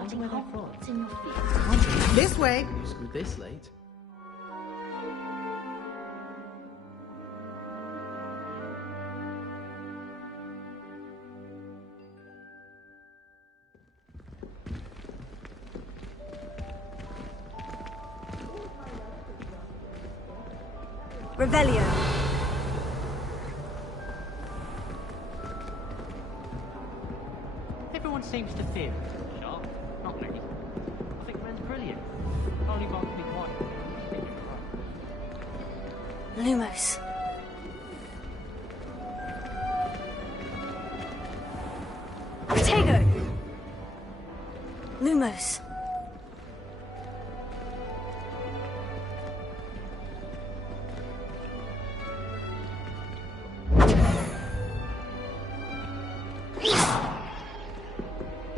Starting Hogwarts in your field. This way. New school this late. Revelio. Everyone seems to fear it. Sure. Not me. I think Ren's brilliant. Only got to be quiet. Lumos. Protego. Lumos.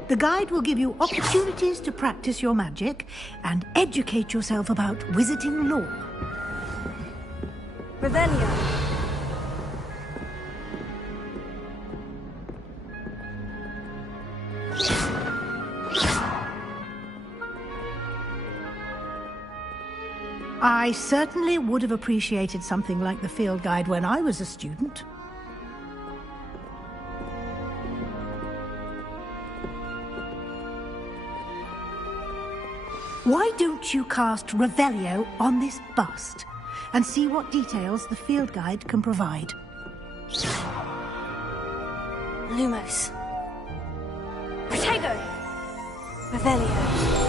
The guide will give you opportunities to practice your magic and educate yourself about wizarding lore. Revelio. I certainly would have appreciated something like the field guide when I was a student. Why don't you cast Revelio on this bust and see what details the field guide can provide? Lumos. Protego. Revelio.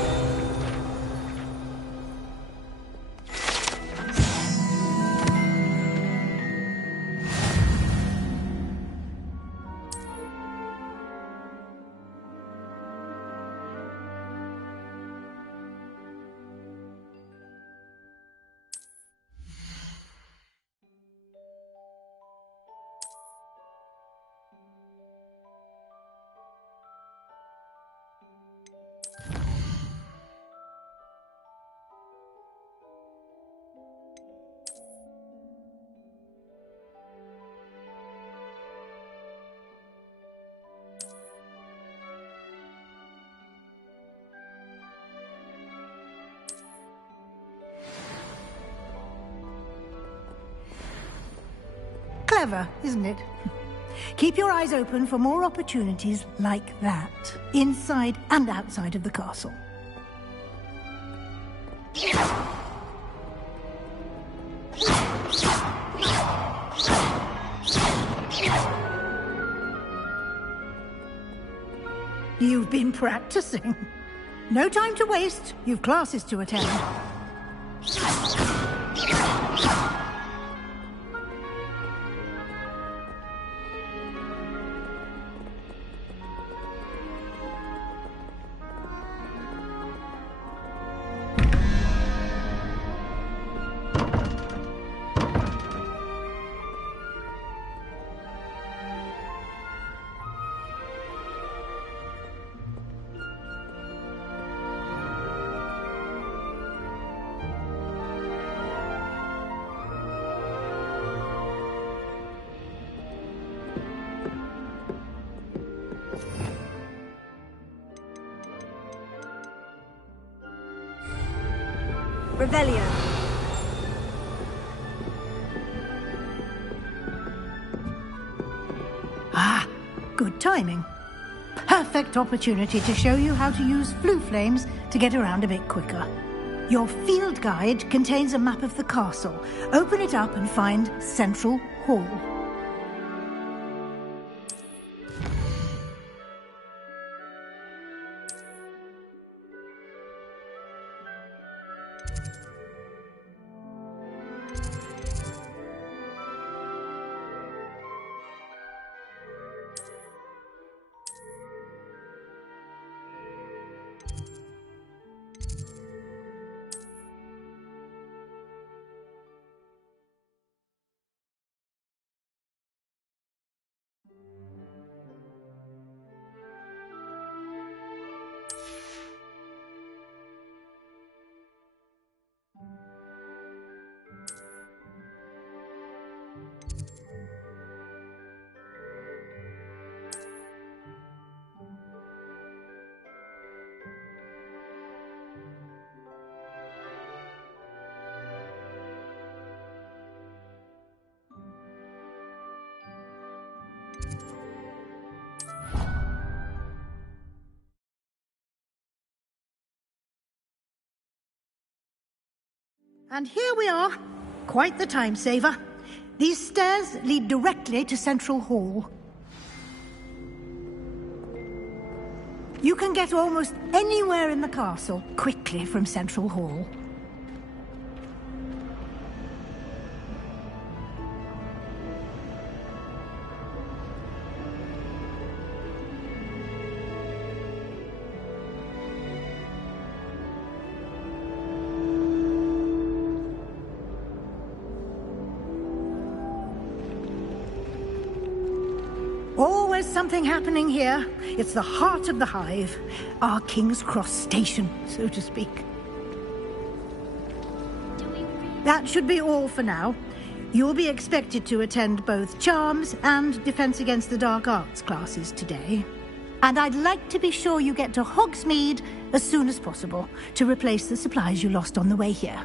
Clever, isn't it? Keep your eyes open for more opportunities like that, inside and outside of the castle. You've been practicing. No time to waste. You've classes to attend. Revelio. Ah, good timing. Perfect opportunity to show you how to use flue flames to get around a bit quicker. Your field guide contains a map of the castle. Open it up and find Central Hall. And here we are. Quite the time saver. These stairs lead directly to Central Hall. You can get almost anywhere in the castle quickly from Central Hall. Always something happening here. It's the heart of the hive. Our King's Cross station, so to speak. That should be all for now. You'll be expected to attend both Charms and Defense Against the Dark Arts classes today. And I'd like to be sure you get to Hogsmeade as soon as possible to replace the supplies you lost on the way here.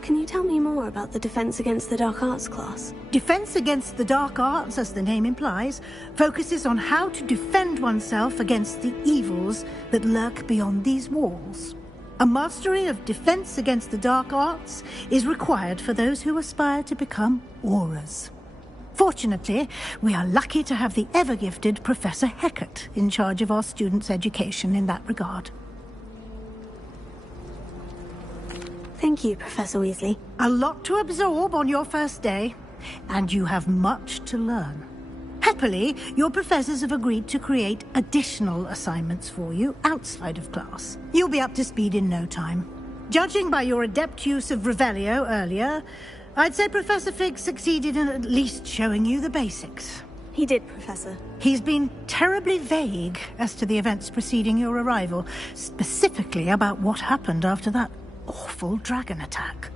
Can you tell me more about the Defense Against the Dark Arts class? Defense Against the Dark Arts, as the name implies, focuses on how to defend oneself against the evils that lurk beyond these walls. A mastery of Defense Against the Dark Arts is required for those who aspire to become Aurors. Fortunately, we are lucky to have the ever-gifted Professor Hecat in charge of our students' education in that regard. Thank you, Professor Weasley. A lot to absorb on your first day, and you have much to learn. Happily, your professors have agreed to create additional assignments for you outside of class. You'll be up to speed in no time. Judging by your adept use of Revelio earlier, I'd say Professor Fig succeeded in at least showing you the basics. He did, Professor. He's been terribly vague as to the events preceding your arrival, specifically about what happened after that awful dragon attack.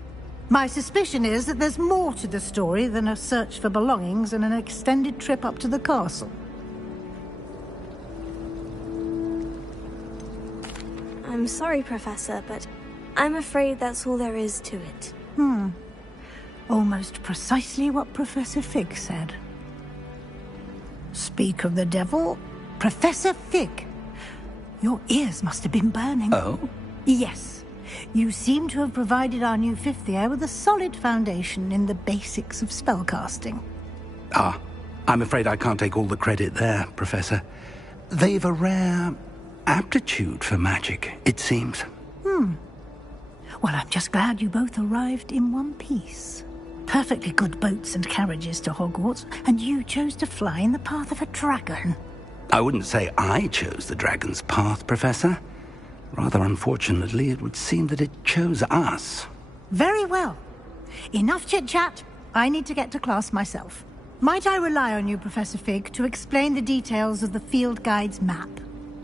My suspicion is that there's more to the story than a search for belongings and an extended trip up to the castle. I'm sorry, Professor, but I'm afraid that's all there is to it. Almost precisely what Professor Fig said. Speak of the devil, Professor Fig. Your ears must have been burning. Oh? Yes. You seem to have provided our new fifth year with a solid foundation in the basics of spellcasting. Ah, I'm afraid I can't take all the credit there, Professor. They've a rare aptitude for magic, it seems. Well, I'm just glad you both arrived in one piece. Perfectly good boats and carriages to Hogwarts, and you chose to fly in the path of a dragon. I wouldn't say I chose the dragon's path, Professor. Rather unfortunately, it would seem that it chose us. Very well. Enough chit-chat. I need to get to class myself. Might I rely on you, Professor Fig, to explain the details of the field guide's map?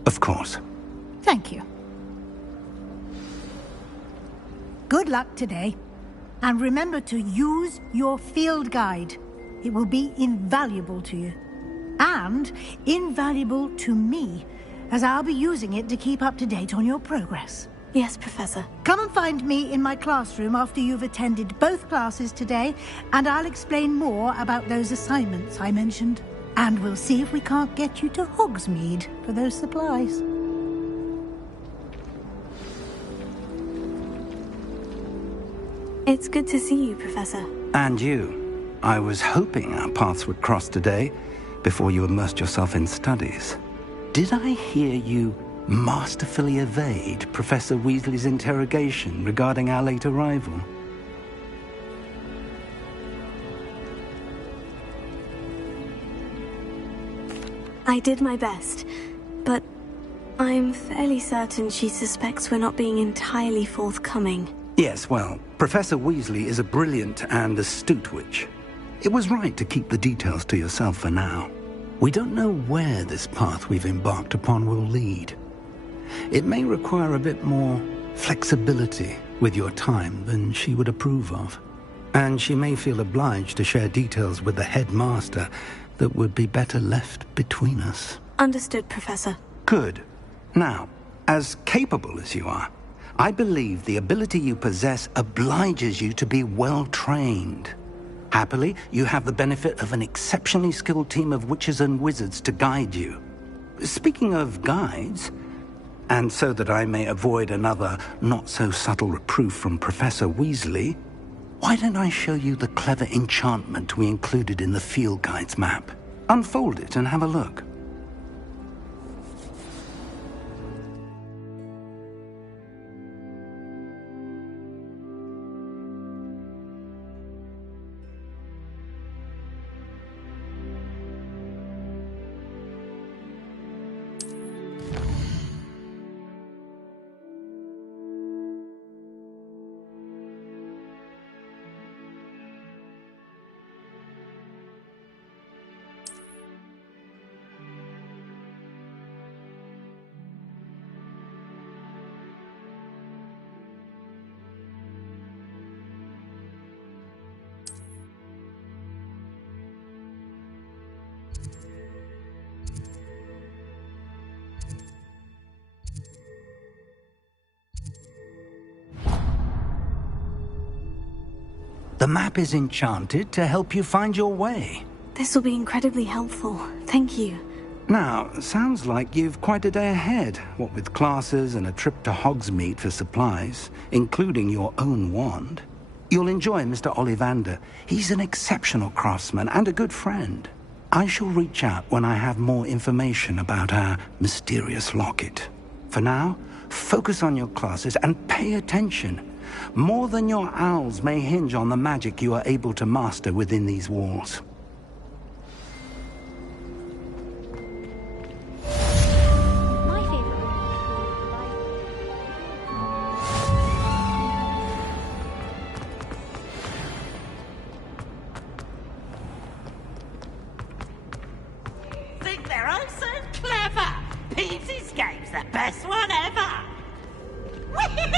Of course. Thank you. Good luck today. And remember to use your field guide. It will be invaluable to you. And invaluable to me, as I'll be using it to keep up to date on your progress. Yes, Professor. Come and find me in my classroom after you've attended both classes today, and I'll explain more about those assignments I mentioned. And we'll see if we can't get you to Hogsmeade for those supplies. It's good to see you, Professor. And you. I was hoping our paths would cross today, before you immersed yourself in studies. Did I hear you masterfully evade Professor Weasley's interrogation regarding our late arrival? I did my best, but I'm fairly certain she suspects we're not being entirely forthcoming. Yes, well, Professor Weasley is a brilliant and astute witch. It was right to keep the details to yourself for now. We don't know where this path we've embarked upon will lead. It may require a bit more flexibility with your time than she would approve of. And she may feel obliged to share details with the headmaster that would be better left between us. Understood, Professor. Good. Now, as capable as you are, I believe the ability you possess obliges you to be well trained. Happily, you have the benefit of an exceptionally skilled team of witches and wizards to guide you. Speaking of guides, and so that I may avoid another not-so-subtle reproof from Professor Weasley, why don't I show you the clever enchantment we included in the field guide's map? Unfold it and have a look. The map is enchanted to help you find your way. This will be incredibly helpful. Thank you. Now, sounds like you've quite a day ahead, what with classes and a trip to Hogsmeade for supplies, including your own wand. You'll enjoy Mr. Ollivander. He's an exceptional craftsman and a good friend. I shall reach out when I have more information about our mysterious locket. For now, focus on your classes and pay attention. More than your owls may hinge on the magic you are able to master within these walls. My favorite. Think they're oh so clever. Peeves' Escape's the best one ever. Whee!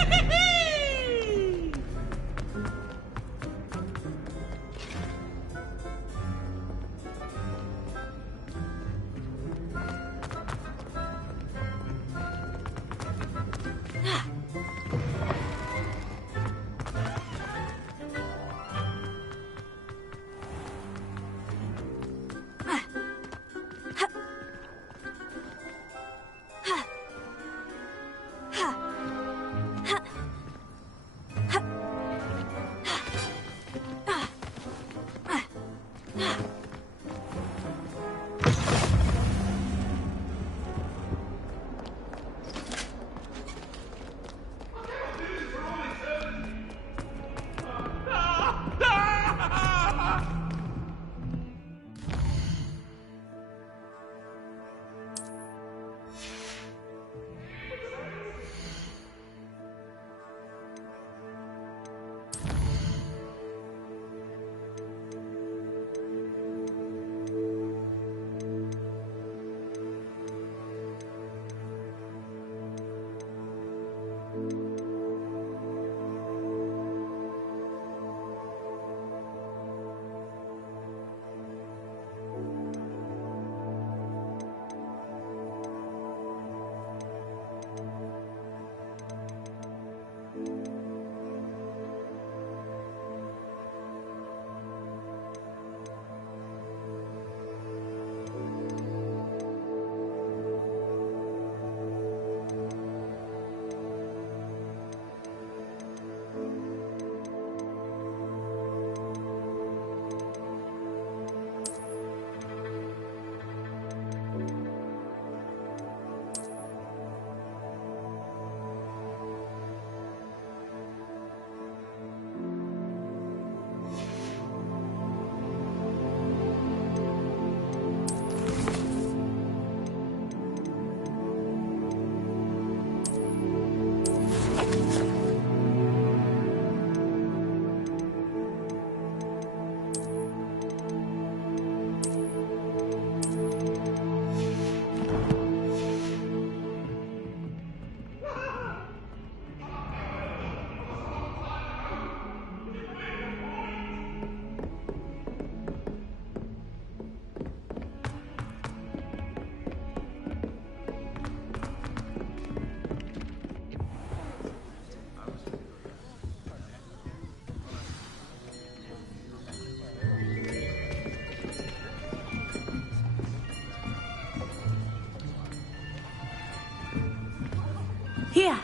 Here.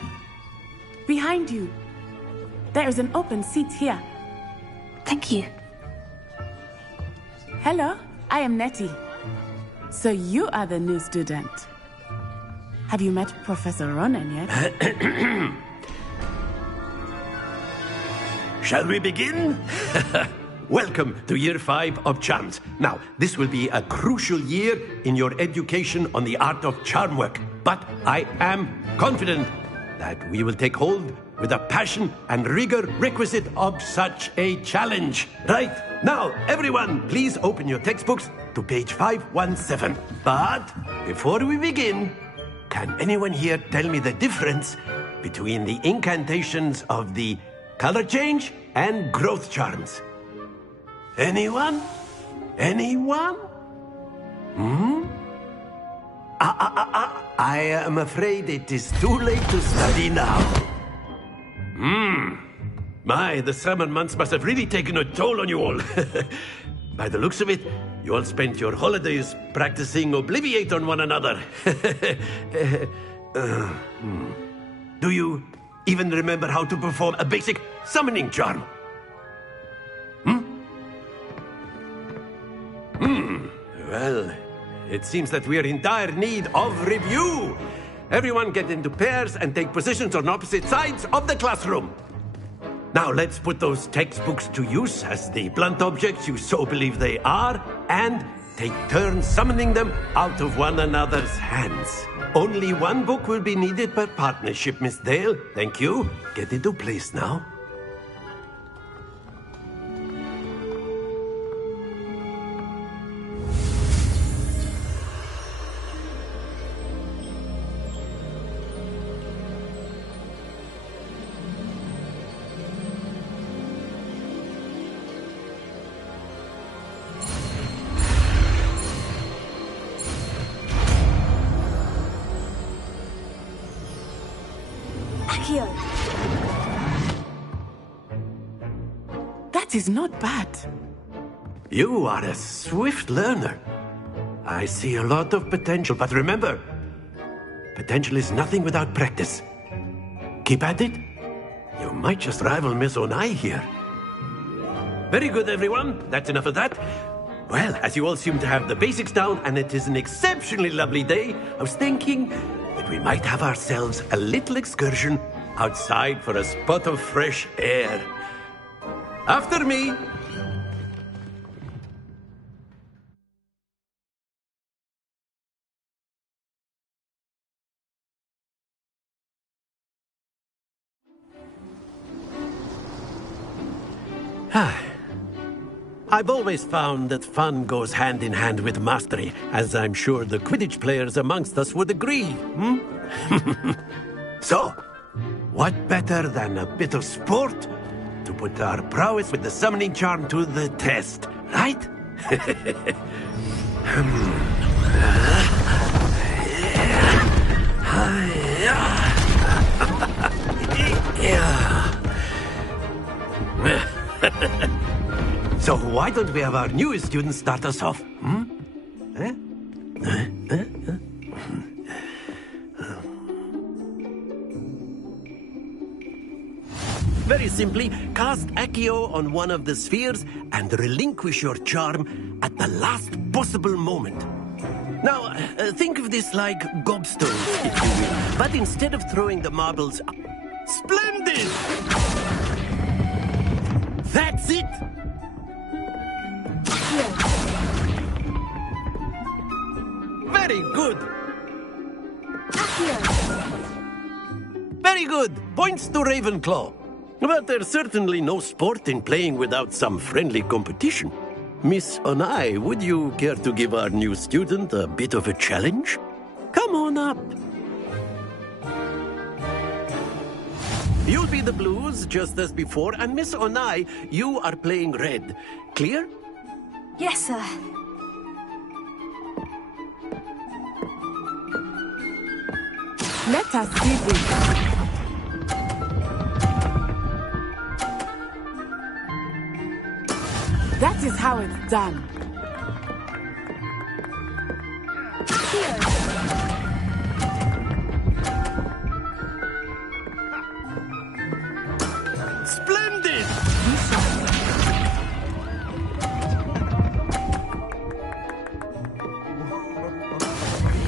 Behind you. There is an open seat here. Thank you. Hello, I am Nettie. So you are the new student. Have you met Professor Ronan yet? Shall we begin? Welcome to Year 5 of Charms. Now, this will be a crucial year in your education on the art of charm work. But I am confident that we will take hold with the passion and rigor requisite of such a challenge. Right, now, everyone, please open your textbooks to page 517. But before we begin, can anyone here tell me the difference between the incantations of the color change and growth charms? Anyone? Anyone? I am afraid it is too late to study now. My, the summer months must have really taken a toll on you all. By the looks of it, you all spent your holidays practicing Obliviate on one another. Do you even remember how to perform a basic summoning charm? Well, it seems that we are in dire need of review. Everyone get into pairs and take positions on opposite sides of the classroom. Now let's put those textbooks to use as the blunt objects you so believe they are, and take turns summoning them out of one another's hands. Only one book will be needed per partnership, Miss Dale. Thank you. Get into place now. That is not bad. You are a swift learner. I see a lot of potential, but remember, potential is nothing without practice. Keep at it. You might just rival Miss Onai here. Very good, everyone. That's enough of that. Well, as you all seem to have the basics down, and it is an exceptionally lovely day, I was thinking that we might have ourselves a little excursion outside for a spot of fresh air. After me. I've always found that fun goes hand in hand with mastery, as I'm sure the Quidditch players amongst us would agree. So, what better than a bit of sport to put our prowess with the summoning charm to the test, right? So why don't we have our newest student start us off? Very simply, cast Accio on one of the spheres and relinquish your charm at the last possible moment. Now, think of this like gobstones, if you will. But instead of throwing the marbles... Splendid! That's it! Very good! Very good! Points to Ravenclaw. But there's certainly no sport in playing without some friendly competition. Miss Onai, would you care to give our new student a bit of a challenge? Come on up. You'll be the blues, just as before, and Miss Onai, you are playing red. Clear? Yes, sir. Let us see this. That is how it's done. Splendid!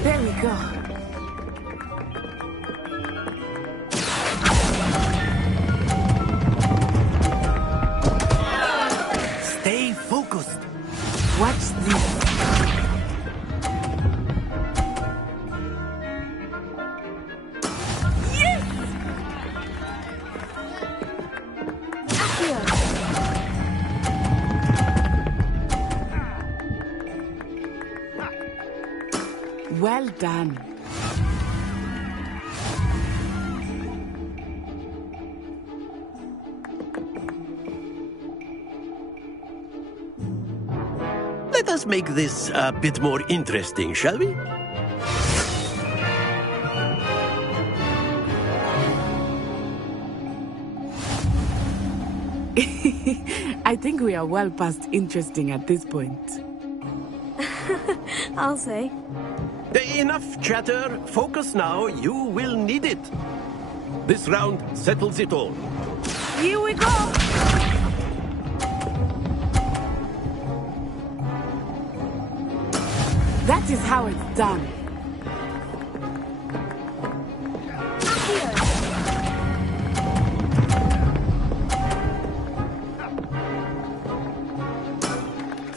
There we go. Stay focused. Watch this. Well done. Let us make this a bit more interesting, shall we? I think we are well past interesting at this point. I'll say. Enough chatter. Focus now. You will need it. This round settles it all. Here we go! That is how it's done.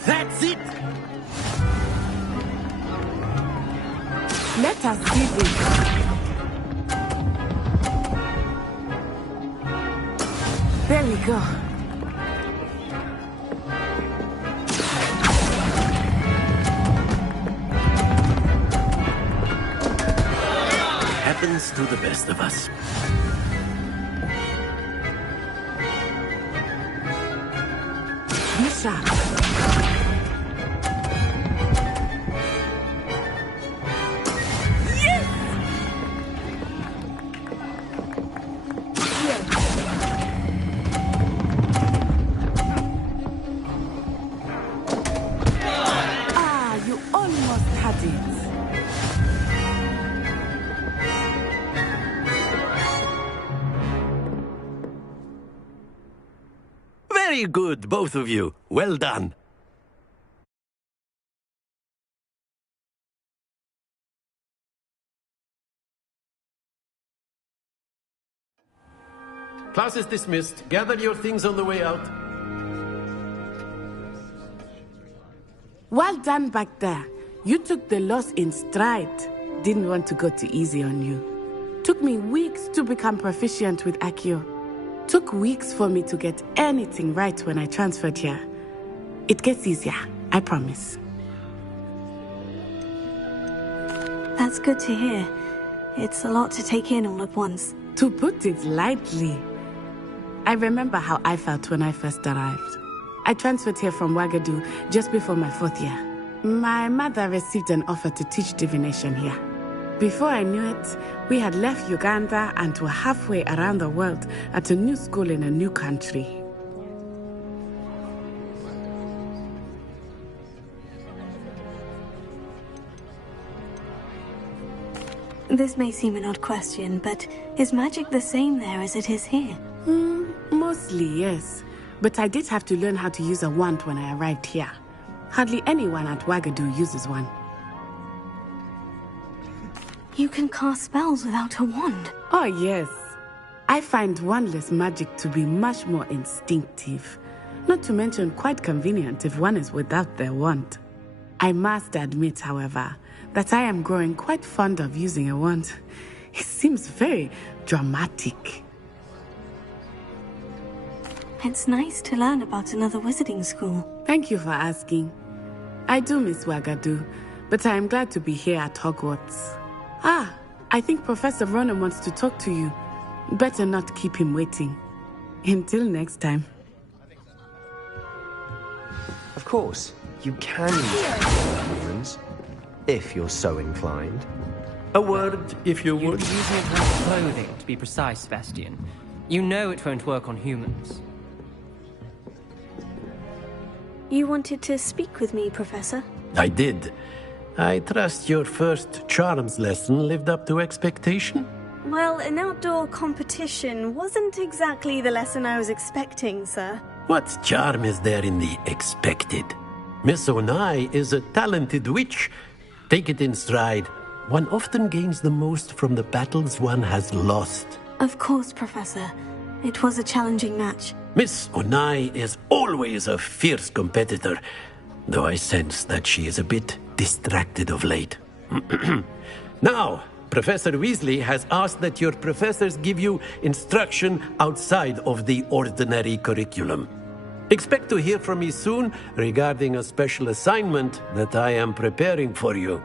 That's it! Let us see this. There we go. Happens to the best of us. Be sharp. You almost had it. Very good, both of you. Well done. Class is dismissed. Gather your things on the way out. Well done back there. You took the loss in stride. Didn't want to go too easy on you. Took me weeks to become proficient with Accio. Took weeks for me to get anything right when I transferred here. It gets easier, I promise. That's good to hear. It's a lot to take in all at once. To put it lightly, I remember how I felt when I first arrived. I transferred here from Ouagadougou just before my 4th year. My mother received an offer to teach divination here. Before I knew it, we had left Uganda and were halfway around the world at a new school in a new country. This may seem an odd question, but is magic the same there as it is here? Mostly, yes. But I did have to learn how to use a wand when I arrived here. Hardly anyone at Ouagadougou uses one. You can cast spells without a wand. Oh, yes. I find wandless magic to be much more instinctive. Not to mention quite convenient if one is without their wand. I must admit, however, that I am growing quite fond of using a wand. It seems very dramatic. It's nice to learn about another wizarding school. Thank you for asking. I do miss Ouagadougou, but I am glad to be here at Hogwarts. I think Professor Ronan wants to talk to you. Better not keep him waiting. Until next time. Of course, you can use humans, if you're so inclined. A word, if you You'd would. be using it with clothing, to be precise, Sebastian. You know it won't work on humans. You wanted to speak with me, Professor? I did. I trust your first charms lesson lived up to expectation? Well, an outdoor competition wasn't exactly the lesson I was expecting, sir. What charm is there in the expected? Miss Onai is a talented witch. Take it in stride. One often gains the most from the battles one has lost. Of course, Professor. It was a challenging match. Miss Onai is always a fierce competitor, though I sense that she is a bit distracted of late. Now, Professor Weasley has asked that your professors give you instruction outside of the ordinary curriculum. Expect to hear from me soon regarding a special assignment that I am preparing for you.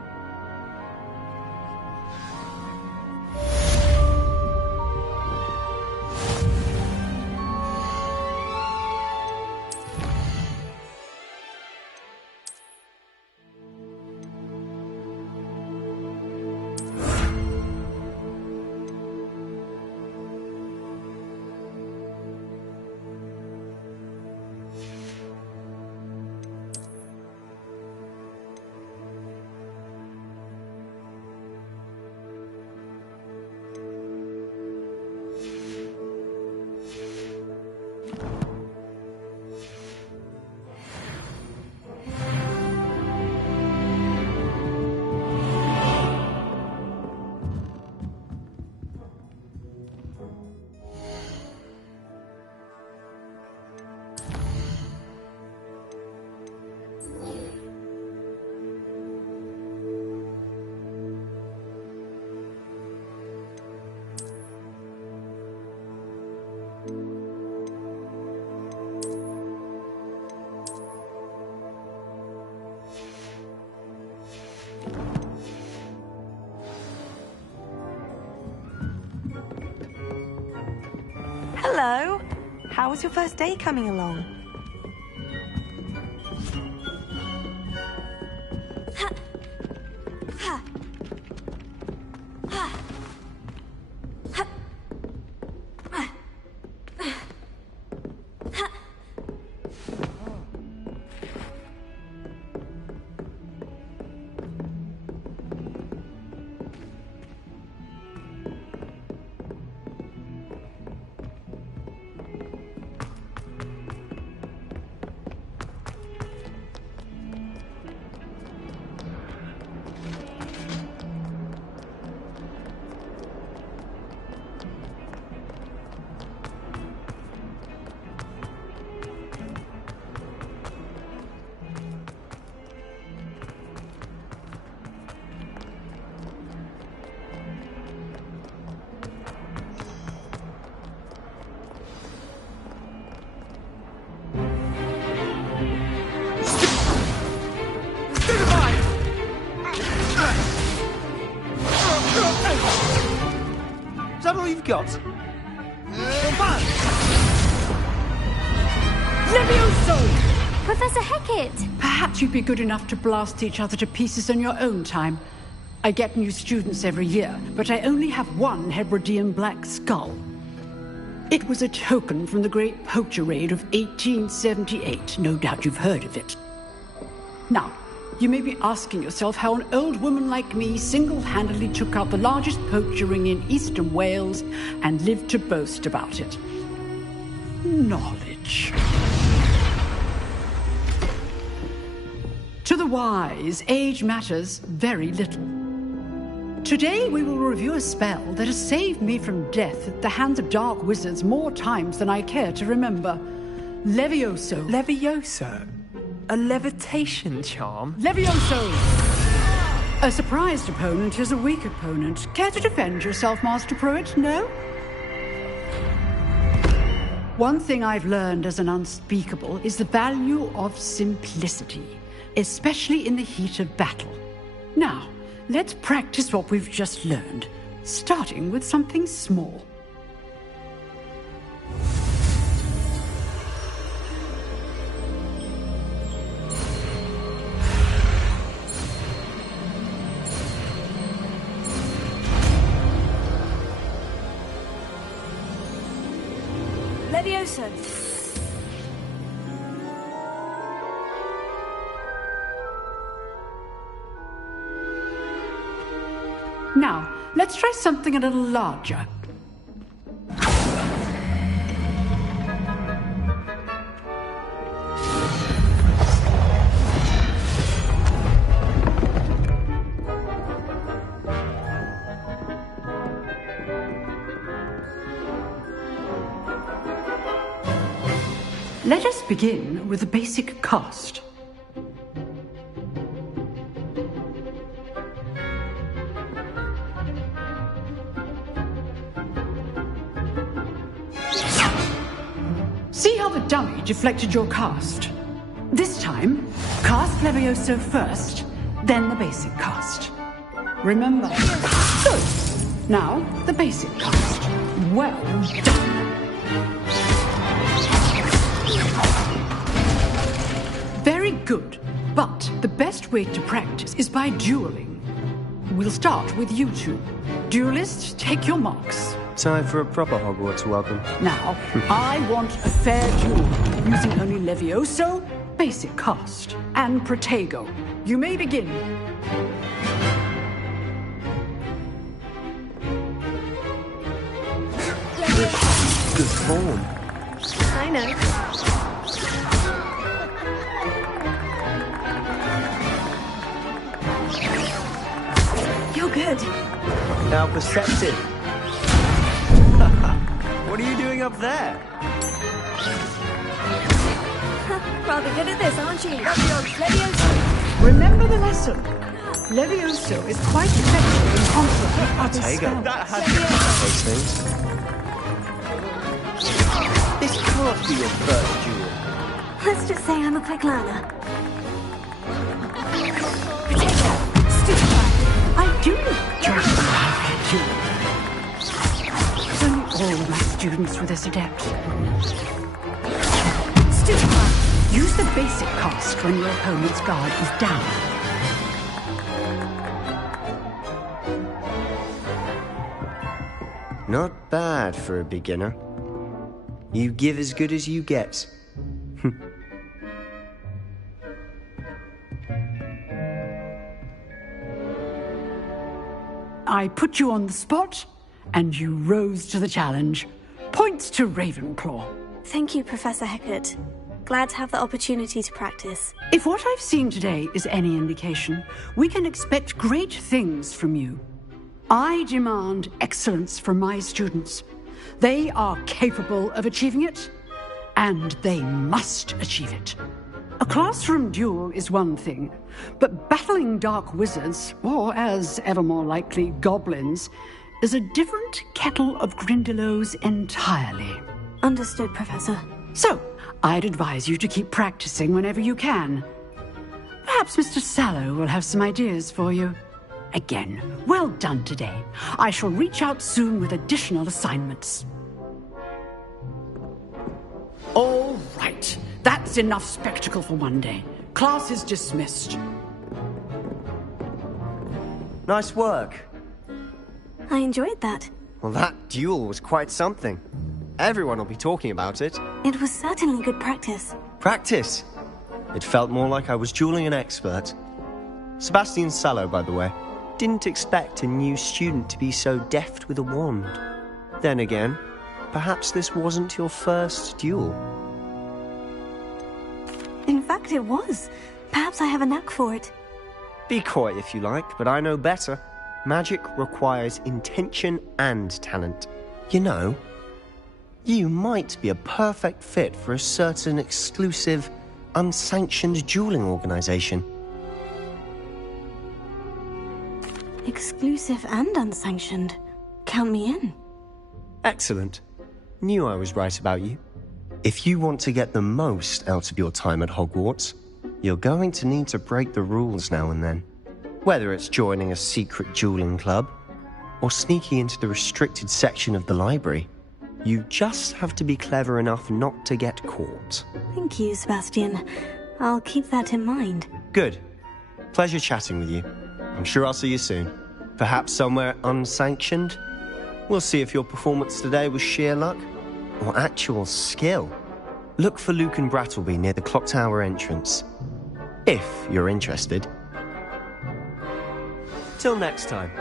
Hello. How was your first day coming along? Is that all you've got? Levioso! Professor Hecat! Perhaps you'd be good enough to blast each other to pieces in your own time. I get new students every year, but I only have one Hebridean black skull. It was a token from the Great Poacher Raid of 1878. No doubt you've heard of it. Now, you may be asking yourself how an old woman like me single-handedly took out the largest poacher ring in eastern Wales and lived to boast about it. Knowledge. To the wise, age matters very little. Today we will review a spell that has saved me from death at the hands of dark wizards more times than I care to remember. Levioso. Levioso? A levitation charm? Levioso! A surprised opponent is a weak opponent. Care to defend yourself, Master Pruitt? No? One thing I've learned as an unspeakable is the value of simplicity, especially in the heat of battle. Now, let's practice what we've just learned, starting with something small. Levioso! Now, let's try something a little larger. Let us begin with the basic cast. See how the dummy deflected your cast? This time, cast Levioso first, then the basic cast. Remember. Good. Now, the basic cast. Well done. Very good, but the best way to practice is by dueling. We'll start with you two. Duelists, take your marks. Time for a proper Hogwarts welcome. Now, I want a fair duel, using only Levioso, basic cast, and Protego. You may begin. Good form. I know. You're good. How perceptive. What are you doing up there? Rather good at this, aren't you? Levioso. Remember the lesson. Levioso is quite effective in conflict with other Protego. spells. That had those things. This can't be your first duel. Let's just say I'm a quick learner. I do just if only all my students were this adept. Use the basic cast when your opponent's guard is down. Not bad for a beginner. You give as good as you get. I put you on the spot, and you rose to the challenge. Points to Ravenclaw. Thank you, Professor Hecat. Glad to have the opportunity to practice. If what I've seen today is any indication, we can expect great things from you. I demand excellence from my students. They are capable of achieving it, and they must achieve it. A classroom duel is one thing, but battling dark wizards, or as ever more likely, goblins, is a different kettle of Grindylows entirely. Understood, Professor. So, I'd advise you to keep practicing whenever you can. Perhaps Mr. Sallow will have some ideas for you. Again, well done today. I shall reach out soon with additional assignments. All right. That's enough spectacle for one day. Class is dismissed. Nice work. I enjoyed that. Well, that duel was quite something. Everyone will be talking about it. It was certainly good practice. Practice? It felt more like I was dueling an expert. Sebastian Sallow, by the way. Didn't expect a new student to be so deft with a wand. Then again, perhaps this wasn't your first duel. In fact, it was. Perhaps I have a knack for it. Be coy if you like, but I know better. Magic requires intention and talent. You know, you might be a perfect fit for a certain exclusive, unsanctioned dueling organization. Exclusive and unsanctioned. Count me in. Excellent. Knew I was right about you. If you want to get the most out of your time at Hogwarts, you're going to need to break the rules now and then. Whether it's joining a secret dueling club, or sneaking into the restricted section of the library, you just have to be clever enough not to get caught. Thank you, Sebastian. I'll keep that in mind. Good. Pleasure chatting with you. I'm sure I'll see you soon. Perhaps somewhere unsanctioned? We'll see if your performance today was sheer luck or actual skill. Look for Luke and Brattleby near the clock tower entrance. If you're interested. Till next time.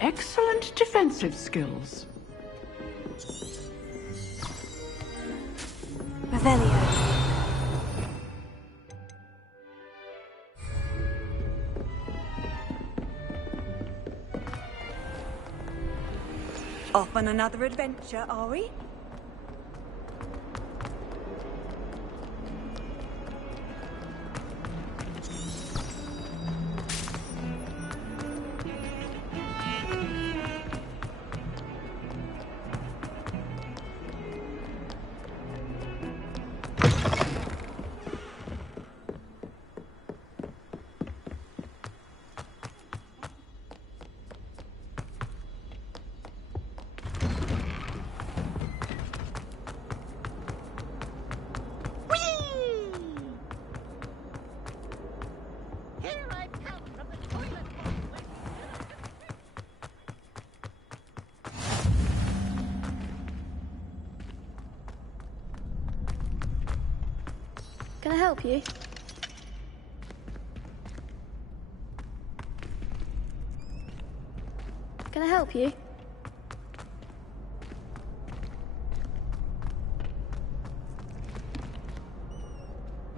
Excellent defensive skills. Revelio. Off on another adventure, are we? Can I help you? Can I help you?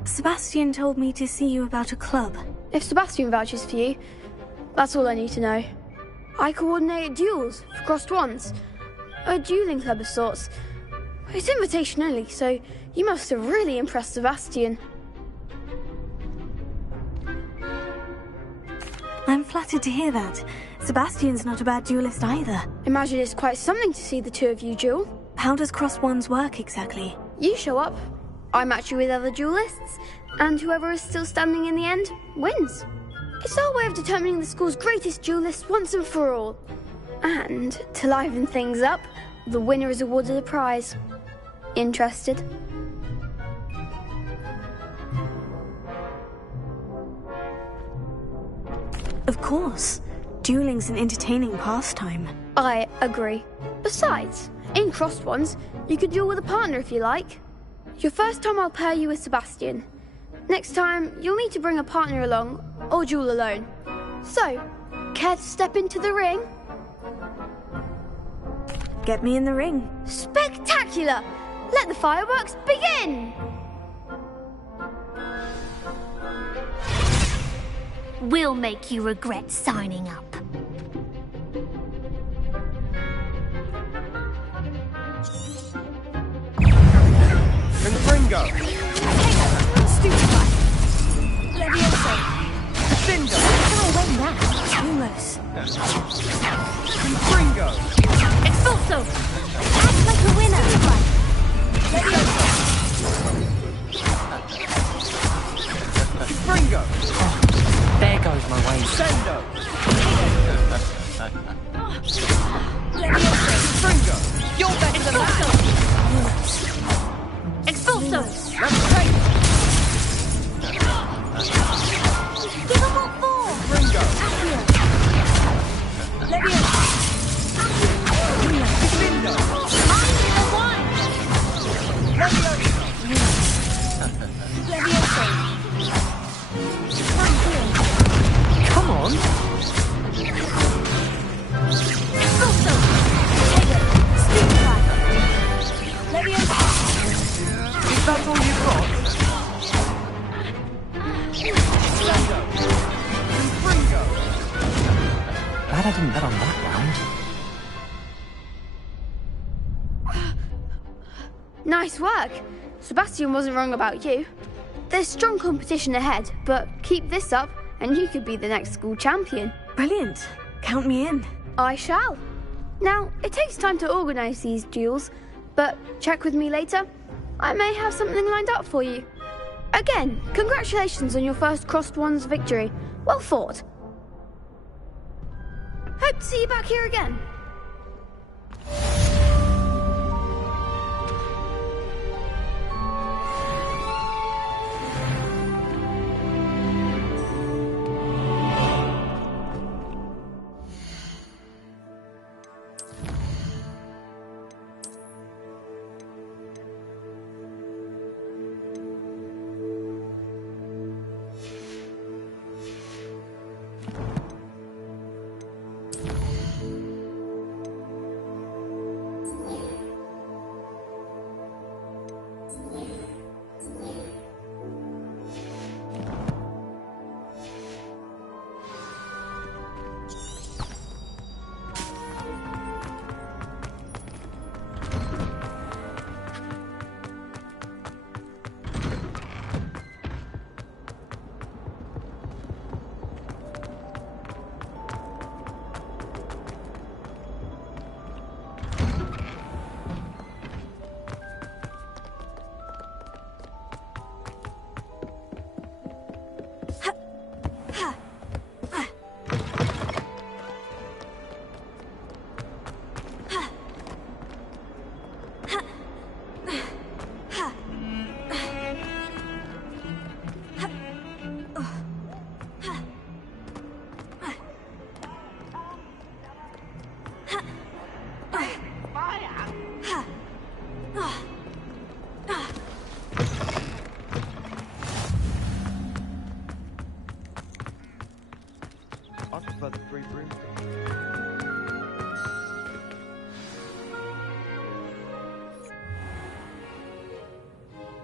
Sebastian told me to see you about a club. If Sebastian vouches for you, that's all I need to know. I coordinate duels for crossed wands. A dueling club of sorts. It's invitation only, so you must have really impressed Sebastian. I'm flattered to hear that. Sebastian's not a bad duelist either. Imagine it's quite something to see the two of you duel. How does crossed wands work exactly? You show up, I match you with other duelists, and whoever is still standing in the end wins. It's our way of determining the school's greatest duelist once and for all. And, to liven things up, the winner is awarded a prize. Interested? Of course. Dueling's an entertaining pastime. I agree. Besides, in crossed wands, you could duel with a partner if you like. Your first time I'll pair you with Sebastian. Next time, you'll need to bring a partner along, or duel alone. So, care to step into the ring? Get me in the ring. Spectacular! Let the fireworks begin! We'll make you regret signing up. Confringo! Stupefy! Levioso! Cinder! Oh, wait now. Lumos. Confringo! Expulso! Act like a winner! Levioso! Confringo! There goes my way. Sendo! Levioso! Confringo! You're better than that! Expulso! Let's take it! Give them what for! Confringo! Levioso! Cinder! I'm the one! Levioso! Levioso! Come on! Expulso! Take it! Stupefy! Levioso! Is that all you've got? Sendo! Confringo! glad I didn't bet on that round. Nice work. Sebastian wasn't wrong about you. There's strong competition ahead, but keep this up and you could be the next school champion. Brilliant. Count me in. I shall. Now, it takes time to organise these duels, but check with me later. I may have something lined up for you. Again, congratulations on your first Crossed Wands victory. Well fought. Hope to see you back here again.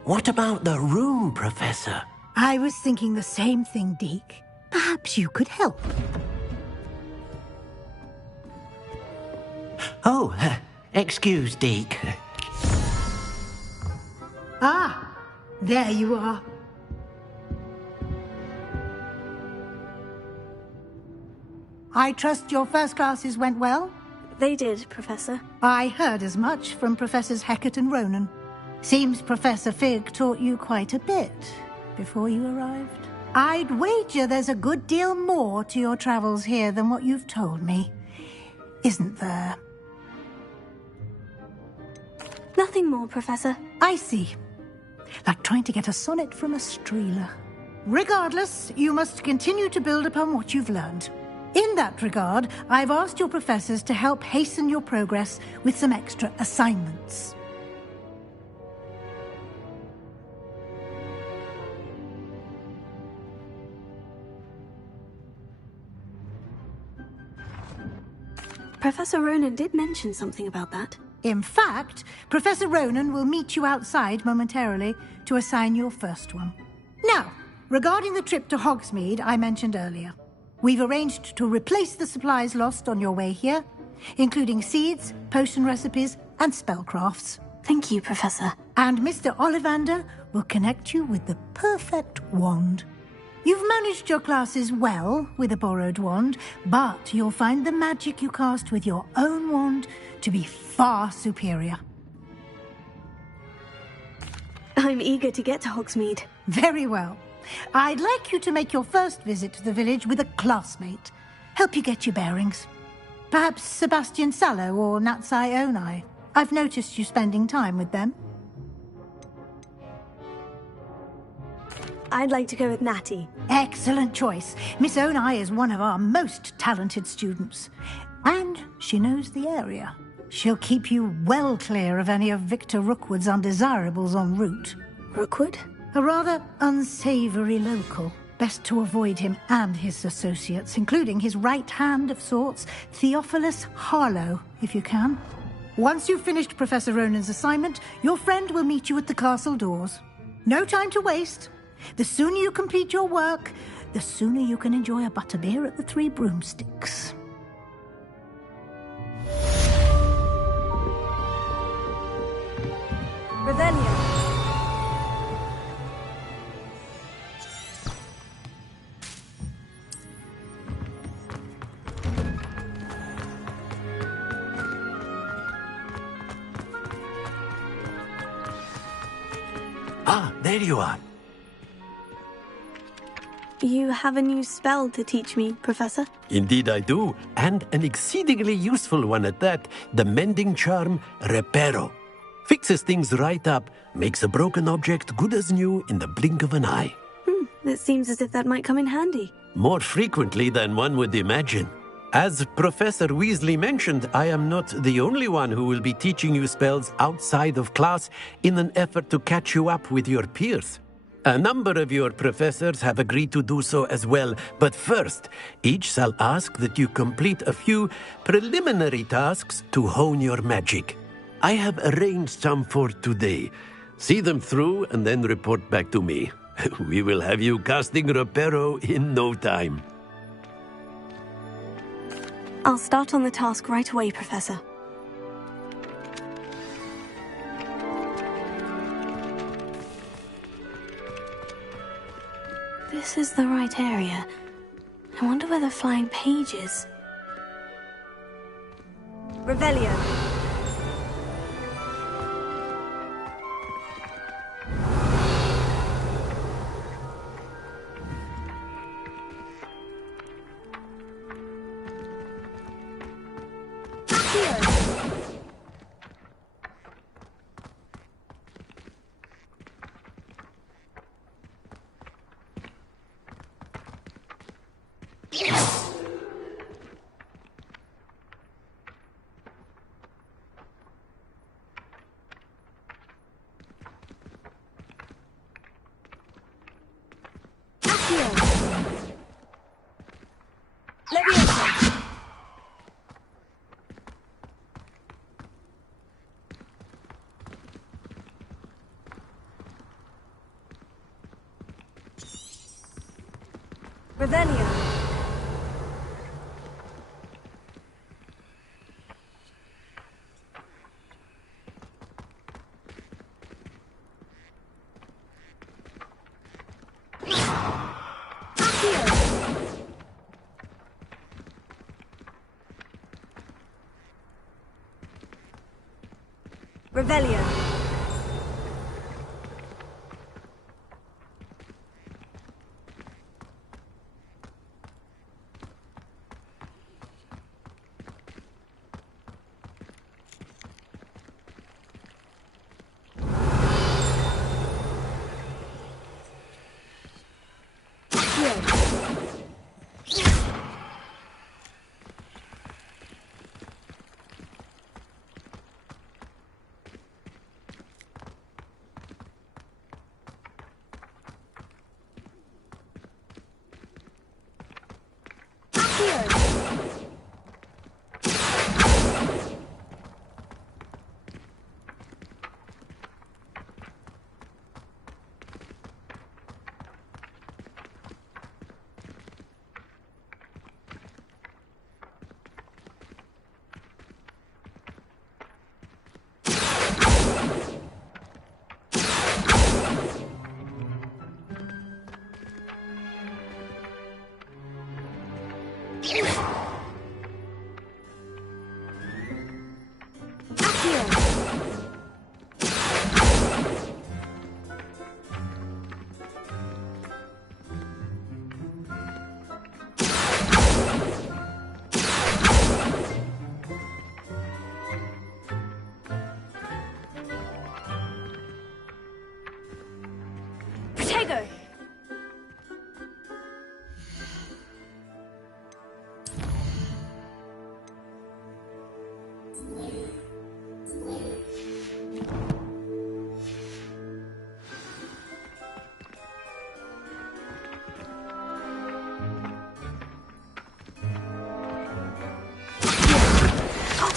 What about the room, Professor? I was thinking the same thing, Deke. Perhaps you could help. Oh, excuse, Deke. Ah, there you are. I trust your first classes went well? They did, Professor. I heard as much from Professors Hecat and Ronan. Seems Professor Fig taught you quite a bit before you arrived. I'd wager there's a good deal more to your travels here than what you've told me. Isn't there? Nothing more, Professor. I see. Like trying to get a sonnet from a streeler. Regardless, you must continue to build upon what you've learned. In that regard, I've asked your professors to help hasten your progress with some extra assignments. Professor Ronan did mention something about that. In fact, Professor Ronan will meet you outside momentarily to assign your first one. Now, regarding the trip to Hogsmeade I mentioned earlier, we've arranged to replace the supplies lost on your way here, including seeds, potion recipes, and spellcrafts. Thank you, Professor. And Mr. Ollivander will connect you with the perfect wand. You've managed your classes well with a borrowed wand, but you'll find the magic you cast with your own wand to be far superior. I'm eager to get to Hogsmeade. Very well. I'd like you to make your first visit to the village with a classmate. Help you get your bearings. Perhaps Sebastian Sallow or Natsai Onai. I've noticed you spending time with them. I'd like to go with Natty. Excellent choice. Miss Onai is one of our most talented students. And she knows the area. She'll keep you well clear of any of Victor Rookwood's undesirables en route. Rookwood? A rather unsavoury local. Best to avoid him and his associates, including his right hand of sorts, Theophilus Harlow, if you can. Once you've finished Professor Ronan's assignment, your friend will meet you at the castle doors. No time to waste. The sooner you complete your work, the sooner you can enjoy a butterbeer at the Three Broomsticks. Revelio. Ah, there you are. You have a new spell to teach me, Professor? Indeed I do, and an exceedingly useful one at that. The mending charm, Reparo. Fixes things right up, makes a broken object good as new in the blink of an eye. It seems as if that might come in handy. More frequently than one would imagine. As Professor Weasley mentioned, I am not the only one who will be teaching you spells outside of class in an effort to catch you up with your peers. A number of your professors have agreed to do so as well, but first, each shall ask that you complete a few preliminary tasks to hone your magic. I have arranged some for today. See them through and then report back to me. We will have you casting Reparo in no time. I'll start on the task right away, Professor. This is the right area. I wonder where the flying page is. Revelio. Revelio. Revelio.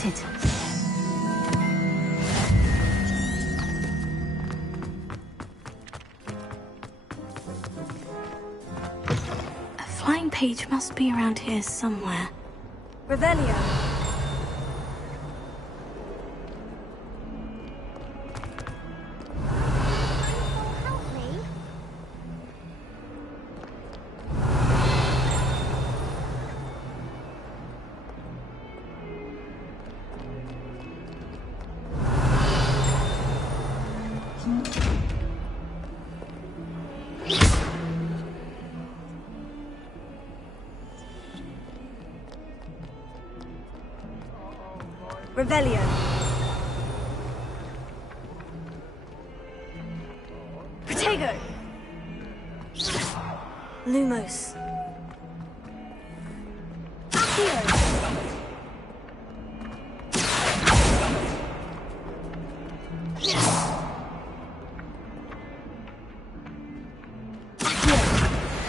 It. A flying page must be around here somewhere. Revelio. Revelio. Protego. Lumos. Accio.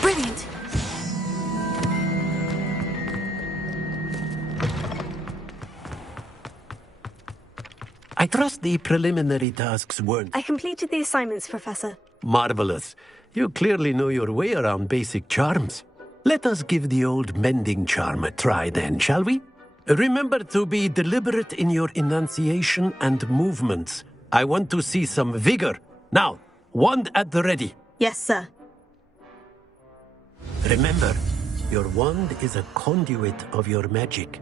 Brilliant. I trust the preliminary tasks weren't I completed the assignments, Professor. marvelous. You clearly know your way around basic charms. Let us give the old mending charm a try then, shall we? Remember to be deliberate in your enunciation and movements. I want to see some vigor. Now, wand at the ready. Yes, sir. Remember, your wand is a conduit of your magic.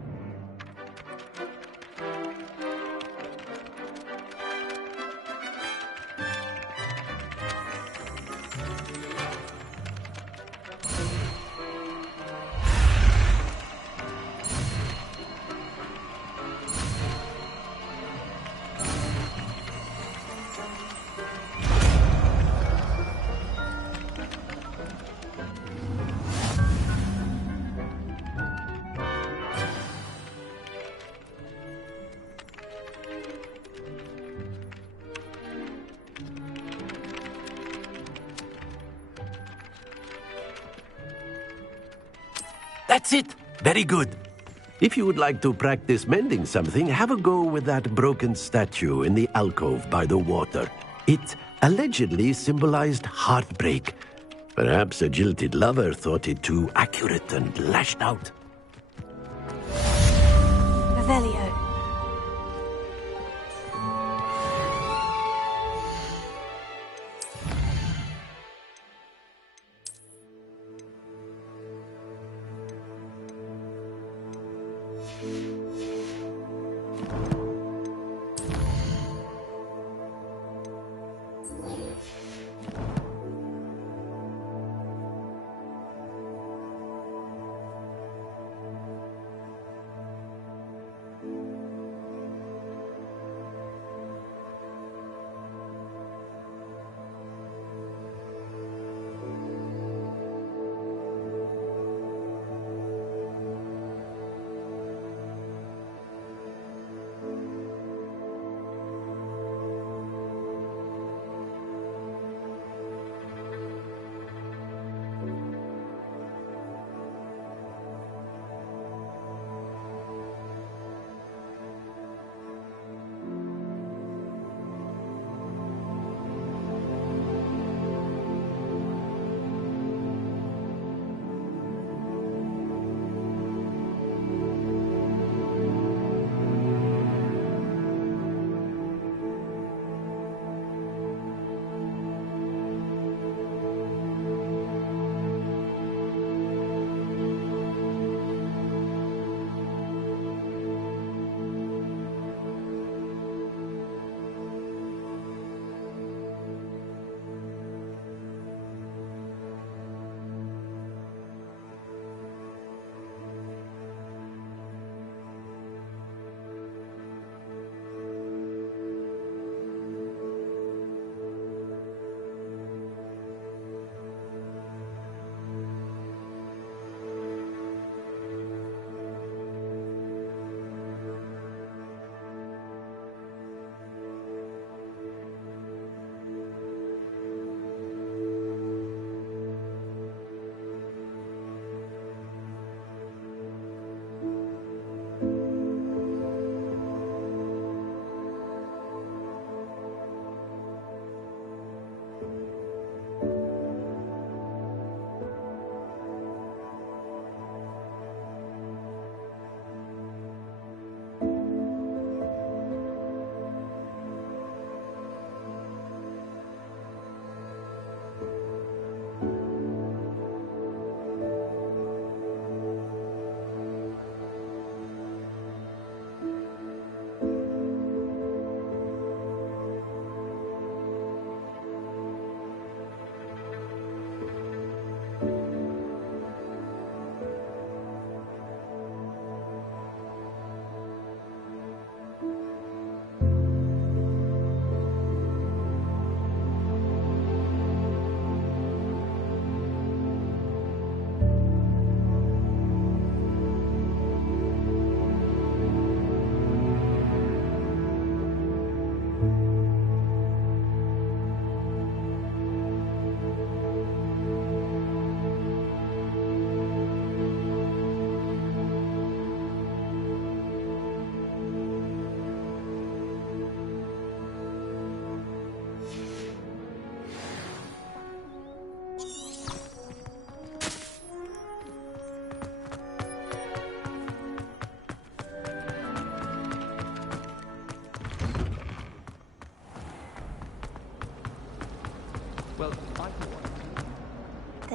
That's it. Very good. If you would like to practice mending something, have a go with that broken statue in the alcove by the water. It allegedly symbolized heartbreak. Perhaps a jilted lover thought it too accurate and lashed out. Revelio.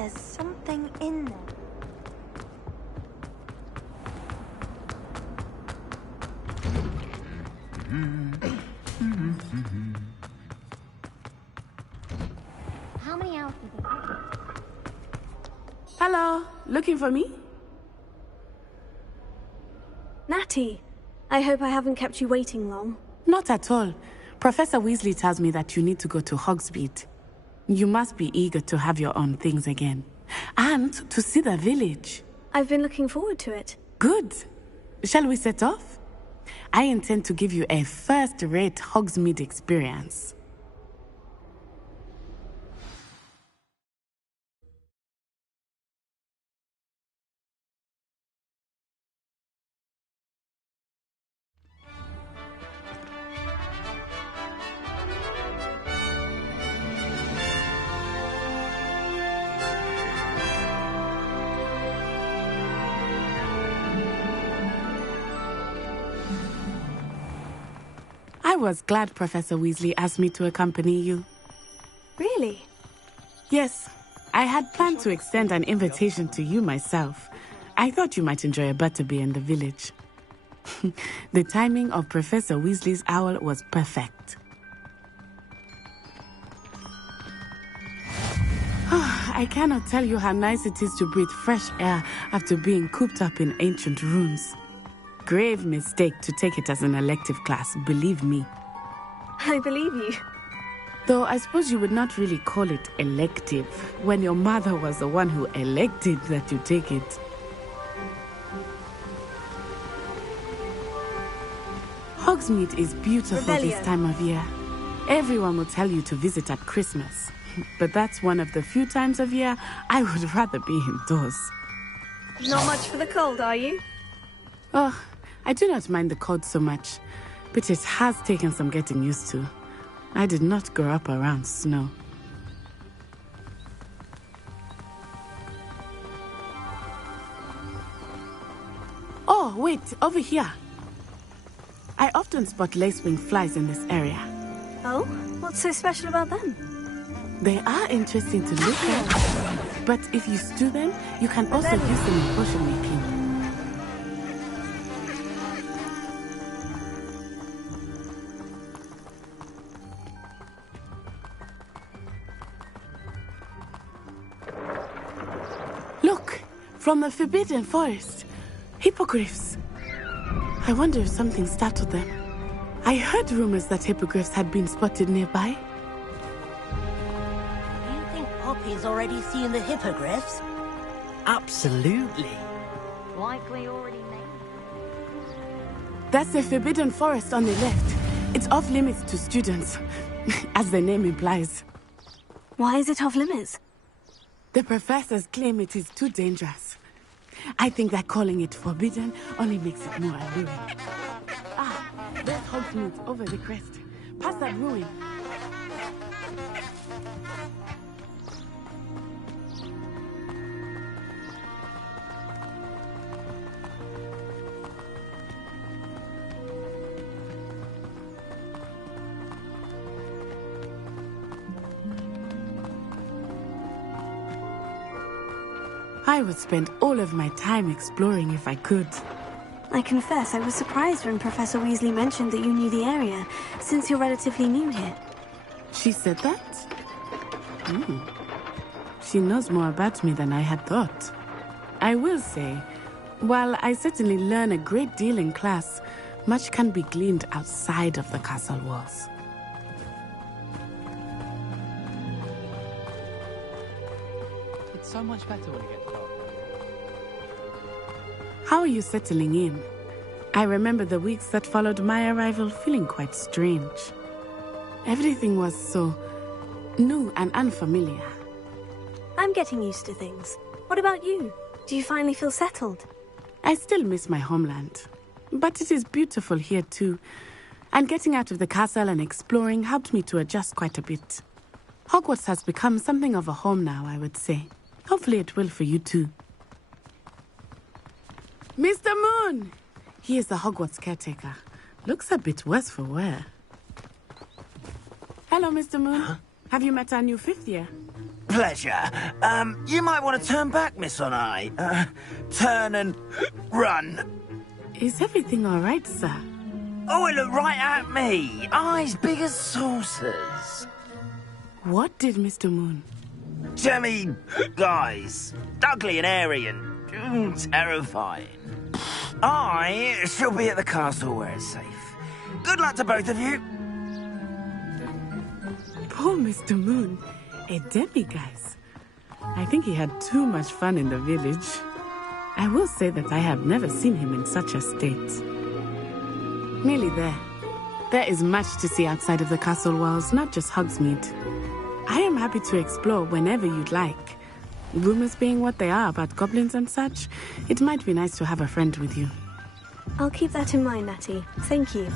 There's something in there. How many hours do you think? Hello, looking for me? Natty, I hope I haven't kept you waiting long. Not at all. Professor Weasley tells me that you need to go to Hogsmeade. You must be eager to have your own things again. And to see the village. I've been looking forward to it. Good. Shall we set off? I intend to give you a first-rate Hogsmeade experience. I was glad Professor Weasley asked me to accompany you. Really? Yes. I had planned to extend an invitation to you myself. I thought you might enjoy a butterbeer in the village. The timing of Professor Weasley's owl was perfect. I cannot tell you how nice it is to breathe fresh air after being cooped up in ancient ruins. Grave mistake to take it as an elective class, believe me. I believe you. Though I suppose you would not really call it elective when your mother was the one who elected that you take it. Hogsmeade is beautiful this time of year. Everyone will tell you to visit at Christmas. But that's one of the few times of year I would rather be indoors. Not much for the cold, are you? Oh, I do not mind the cold so much, but it has taken some getting used to. I did not grow up around snow. Oh, wait, over here. I often spot lacewing flies in this area. Oh? What's so special about them? They are interesting to look at, but if you stew them, you can also use them in potion making. Look, from the Forbidden Forest, hippogriffs. I wonder if something startled them. I heard rumors that hippogriffs had been spotted nearby. You think Poppy's already seen the hippogriffs? Absolutely. Likely already made. That's the Forbidden Forest on the left. It's off limits to students, as the name implies. Why is it off limits? The professors claim it is too dangerous. I think that calling it forbidden only makes it more alluring. Ah, there's Hogsmeade over the crest. Past that ruin. I would spend all of my time exploring if I could. I confess I was surprised when Professor Weasley mentioned that you knew the area, since you're relatively new here. She said that? She knows more about me than I had thought. I will say, while I certainly learn a great deal in class, much can be gleaned outside of the castle walls. It's so much better when it gets dark. How are you settling in? I remember the weeks that followed my arrival feeling quite strange. Everything was so new and unfamiliar. I'm getting used to things. What about you? Do you finally feel settled? I still miss my homeland, but it is beautiful here too. And getting out of the castle and exploring helped me to adjust quite a bit. Hogwarts has become something of a home now, I would say. Hopefully it will for you too. Mr. Moon! He is the Hogwarts caretaker. Looks a bit worse for wear. Hello, Mr. Moon. Have you met our new fifth year? pleasure. You might want to turn back, Miss Onai. Turn and run. Is everything all right, sir? Oh, it looked right at me. Eyes big as saucers. What did Mr. Moon? Jemmy, guys. Ugly and airy and terrifying. I shall be at the castle where it's safe. Good luck to both of you. Poor Mr. Moon. A demiguise. I think he had too much fun in the village. I will say that I have never seen him in such a state. Nearly there. There is much to see outside of the castle walls, not just Hogsmeade. I am happy to explore whenever you'd like. Rumors being what they are about goblins and such, it might be nice to have a friend with you. I'll keep that in mind, Natty. Thank you.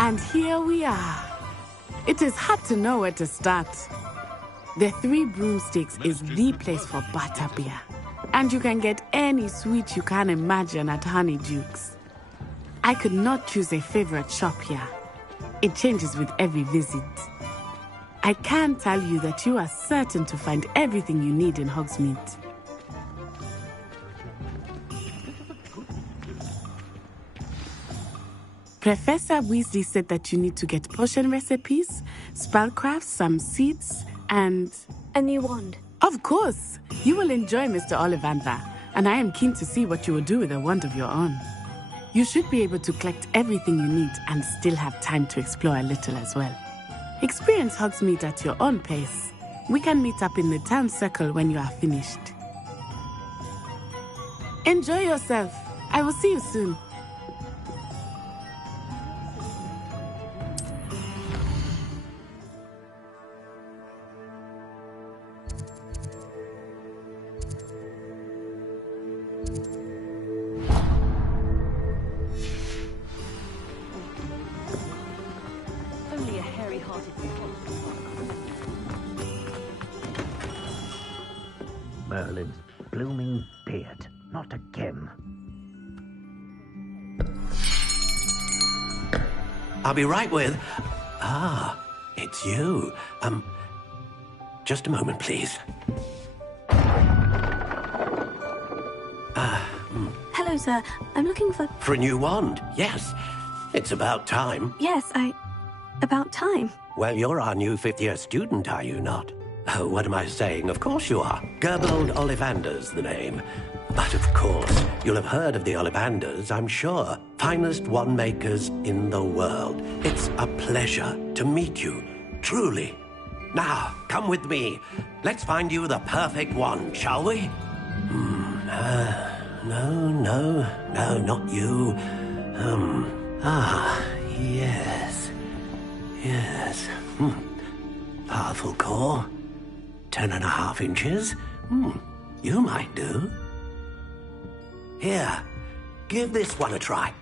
And here we are. It is hard to know where to start. The Three Broomsticks is the place for butterbeer. And you can get any sweet you can imagine at Honeydukes. I could not choose a favorite shop here. It changes with every visit. I can tell you that you are certain to find everything you need in Hogsmeade. Professor Weasley said that you need to get potion recipes, spellcrafts, some seeds, and... a new wand. Of course! You will enjoy Mr. Ollivander, and I am keen to see what you will do with a wand of your own. You should be able to collect everything you need and still have time to explore a little as well. Experience Hogsmeade at your own pace. We can meet up in the town circle when you are finished. Enjoy yourself. I will see you soon. Only a hairy-hearted Merlin's blooming beard. Not again. I'll be right with... Ah, it's you. Just a moment, please. Hello, sir. I'm looking for... For a new wand, yes. It's about time. Yes, about time. Well, you're our new fifth-year student, are you not? Oh, what am I saying? Of course you are. Gerbold Ollivander's the name. But of course, you'll have heard of the Ollivanders, I'm sure. Finest wand makers in the world. It's a pleasure to meet you, truly. Now, come with me. Let's find you the perfect wand, shall we? No, not you. Yes. Powerful core. 10.5 inches. You might do. Here, give this one a try.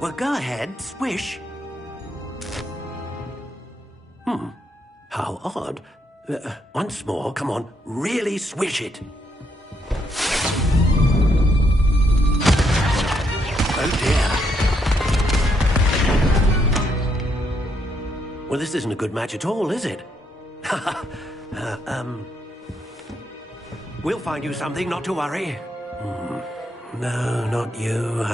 Well, go ahead, swish. How odd. Once more, come on, really swish it. Oh dear. Well, this isn't a good match at all, is it? We'll find you something, not to worry. No, not you.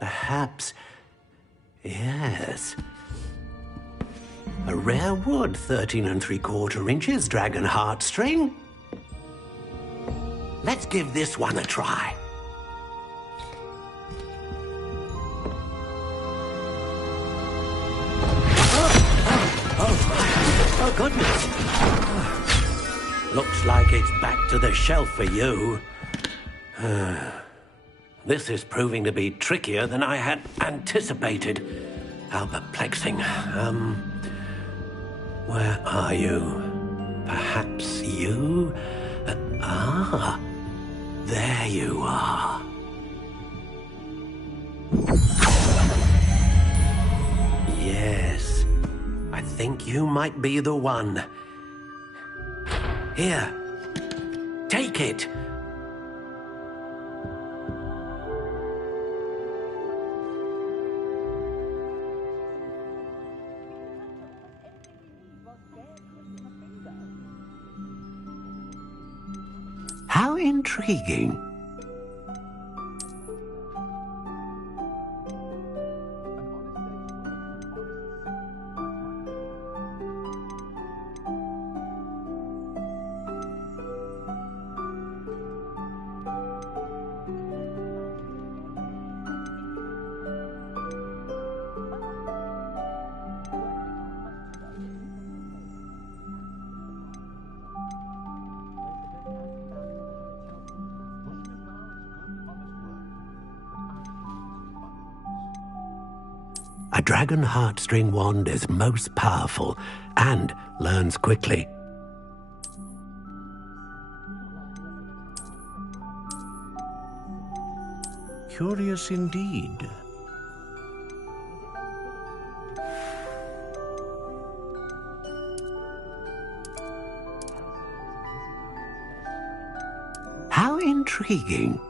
Perhaps... Yes. A rare wood, 13 3/4 inches, dragon heartstring. Let's give this one a try. Oh, goodness. Looks like it's back to the shelf for you. This is proving to be trickier than I had anticipated. How perplexing. Where are you? Perhaps you? There you are. Yes. I think you might be the one. Here. Take it. intriguing. A dragon heartstring wand is most powerful and learns quickly. Curious indeed. How intriguing.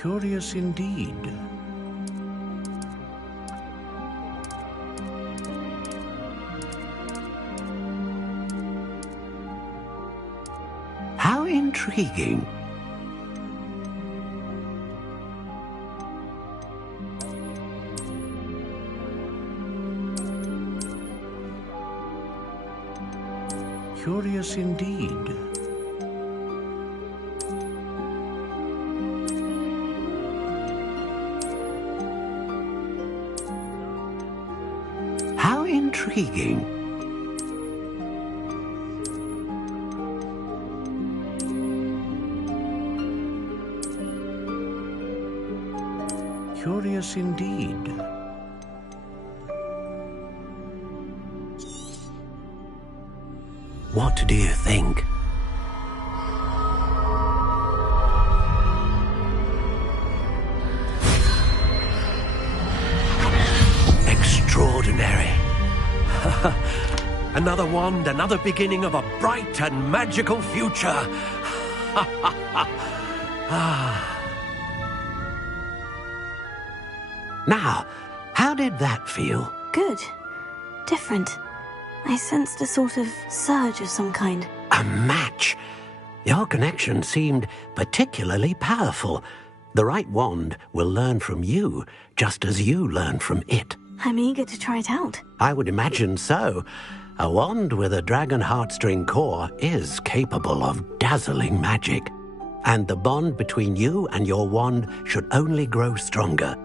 Curious indeed. How intriguing. Curious indeed. How intriguing. Curious indeed. What do you think? Extraordinary. Another wand, another beginning of a bright and magical future. Now, how did that feel? Good. Different. I sensed a sort of surge of some kind. A match. Your connection seemed particularly powerful. The right wand will learn from you, just as you learn from it. I'm eager to try it out. I would imagine so. A wand with a dragon heartstring core is capable of dazzling magic. And the bond between you and your wand should only grow stronger.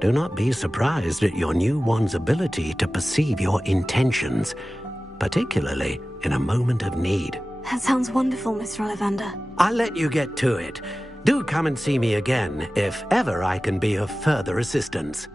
Do not be surprised at your new wand's ability to perceive your intentions, particularly in a moment of need. That sounds wonderful, Mr. Ollivander. I'll let you get to it. Do come and see me again if ever I can be of further assistance.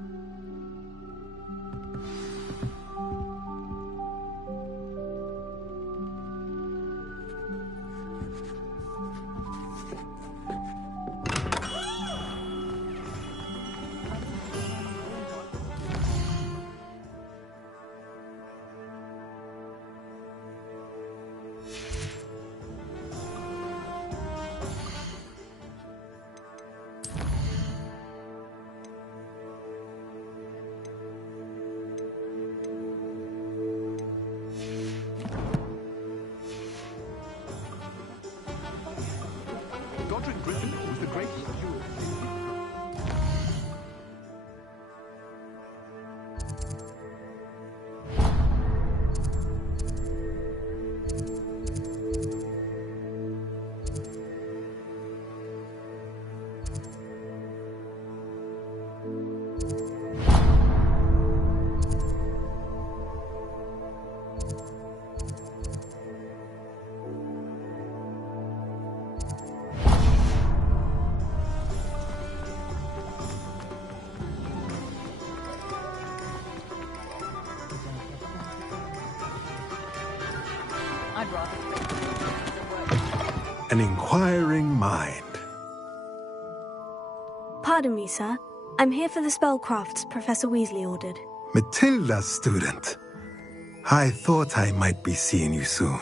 An inquiring mind. Pardon me, sir. I'm here for the spellcrafts Professor Weasley ordered. Matilda's student. I thought I might be seeing you soon.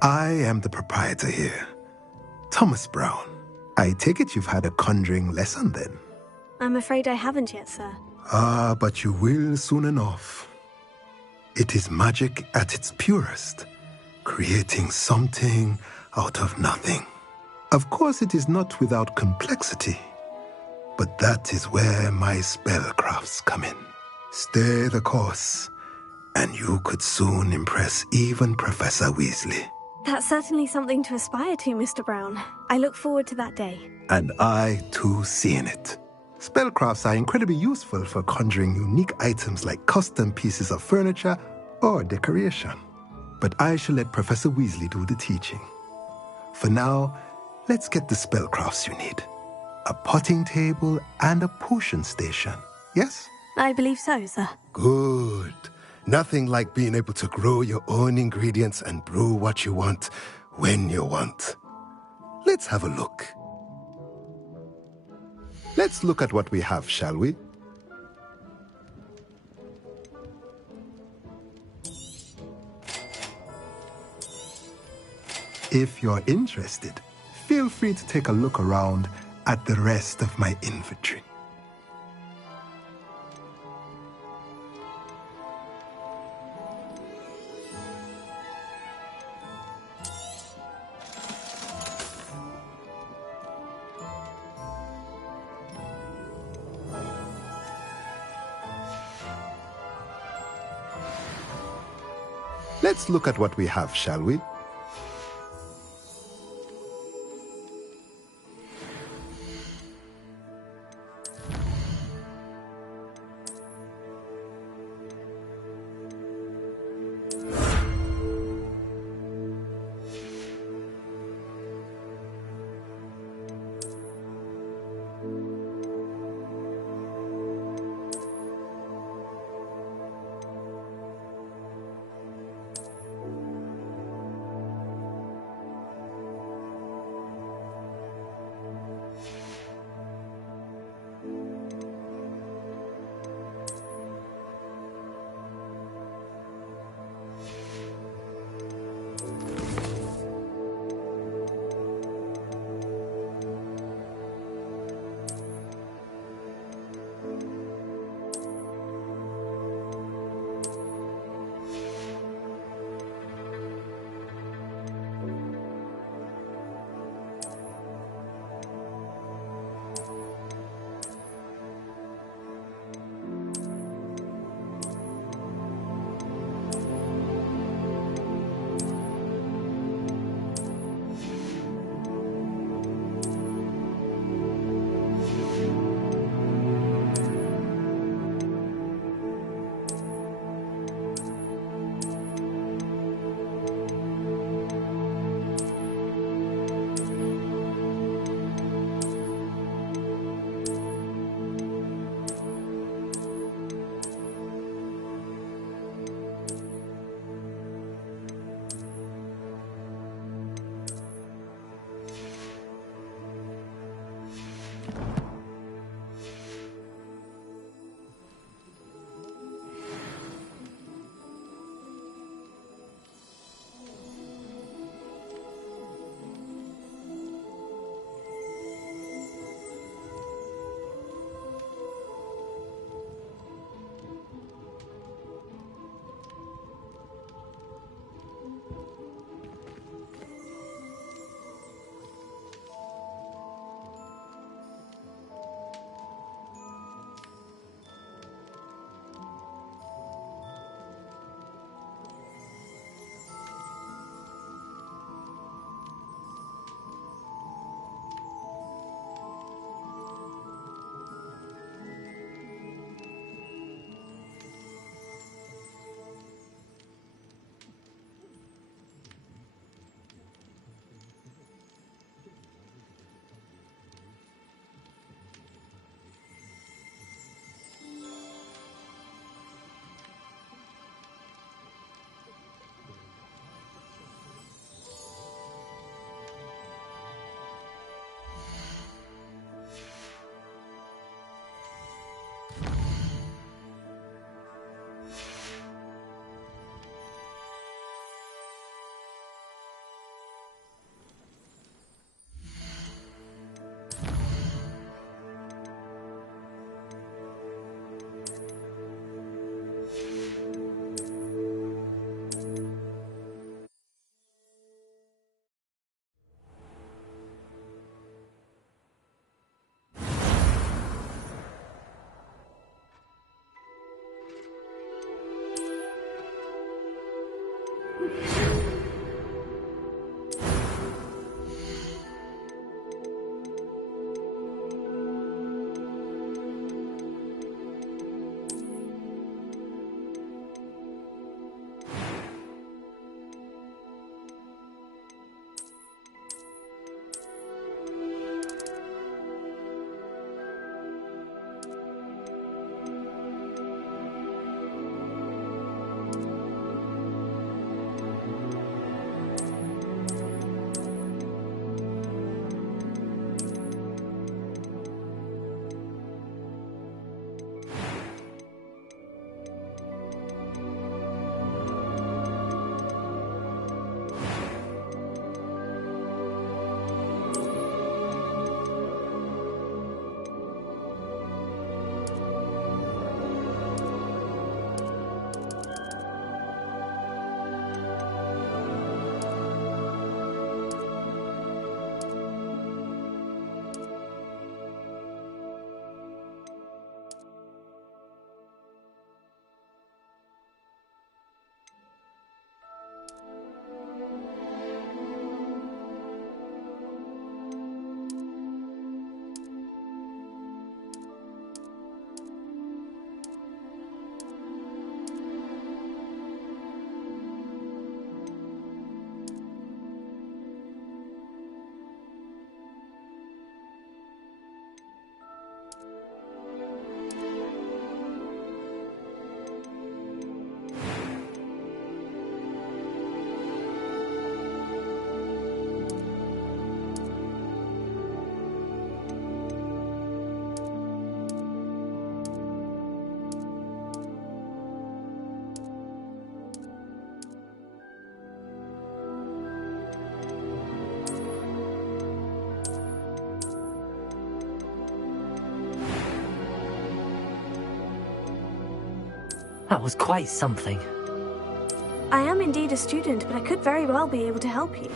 I am the proprietor here. Thomas Brown. I take it you've had a conjuring lesson then? I'm afraid I haven't yet, sir. Ah, but you will soon enough. It is magic at its purest, creating something out of nothing. Of course, it is not without complexity, but that is where my spellcrafts come in. Stay the course, and you could soon impress even Professor Weasley. That's certainly something to aspire to, Mr. Brown. I look forward to that day. And I, too, seeing it. Spellcrafts are incredibly useful for conjuring unique items like custom pieces of furniture or decoration. But I shall let Professor Weasley do the teaching. For now, let's get the spellcrafts you need. A potting table and a potion station, yes? I believe so, sir. Good. Nothing like being able to grow your own ingredients and brew what you want when you want. Let's have a look. Let's look at what we have, shall we? If you're interested, feel free to take a look around at the rest of my inventory. Let's look at what we have, shall we? That was quite something. I am indeed a student, but I could very well be able to help you.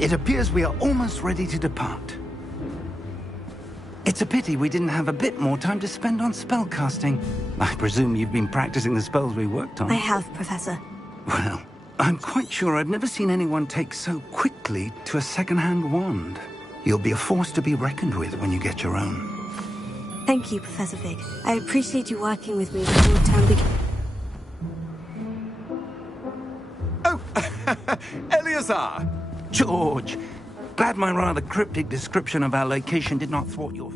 It appears we are almost ready to depart. It's a pity we didn't have a bit more time to spend on spellcasting. I presume you've been practicing the spells we worked on. I have, Professor. Well, I'm quite sure I've never seen anyone take so quickly to a second-hand wand. You'll be a force to be reckoned with when you get your own. Thank you, Professor Fig. I appreciate you working with me before the term begins. Oh, Eleazar! George, glad my rather cryptic description of our location did not thwart your...